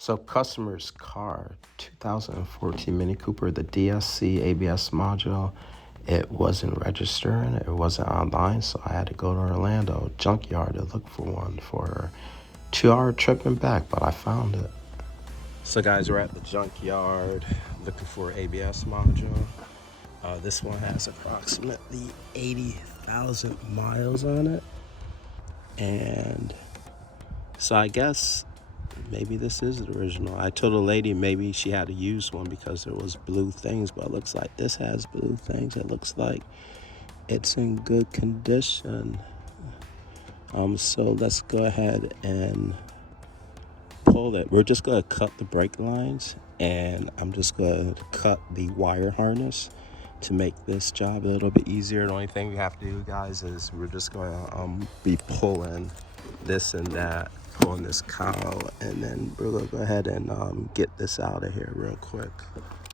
So customer's car, 2014 Mini Cooper, the DSC ABS module, it wasn't registering, it wasn't online, so I had to go to Orlando Junkyard to look for one for a 2-hour trip and back, but I found it. So guys, we're at the Junkyard looking for ABS module. This one has approximately 80,000 miles on it. And so I guess maybe this is the original. I told a lady maybe she had to use one because there was blue things, but it looks like this has blue things. It looks like it's in good condition. So let's go ahead and pull it. We're just gonna cut the brake lines, and I'm just gonna cut the wire harness to make this job a little bit easier. The only thing we have to do, guys, is we're just gonna be pulling this and that, pulling this cowl, and then we're gonna go ahead and get this out of here real quick.